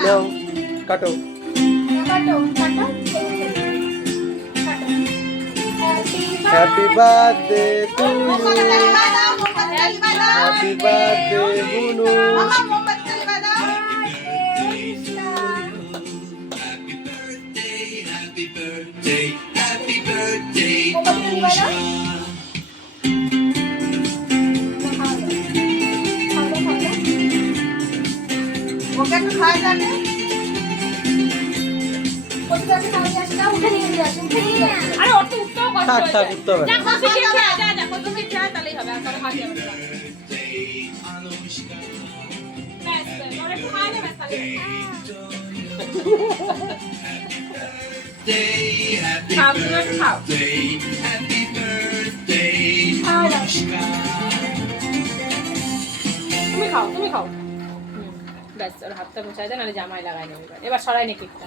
নাও কাটো happy birthday to you happy birthday Bunu okay একটু খাওয়া যাবে আরে ওর তো উঠতেও কষ্ট থাক হয়ে থাক যায়। উঠতে হবে যা না। কফি খেয়ে যা যা যা কফি খেয়ে তাহলেই হবে আর তাহলে হাতে হবে ব্যাস ওর একটু খাওয়া যাবে তাহলে খাও তুমি একটু খাও তুমি খাও ব্যাস ওর হাতটা মুছাই দেন আর জামাই লাগাই নেবে এবার সরাই নে কেকটা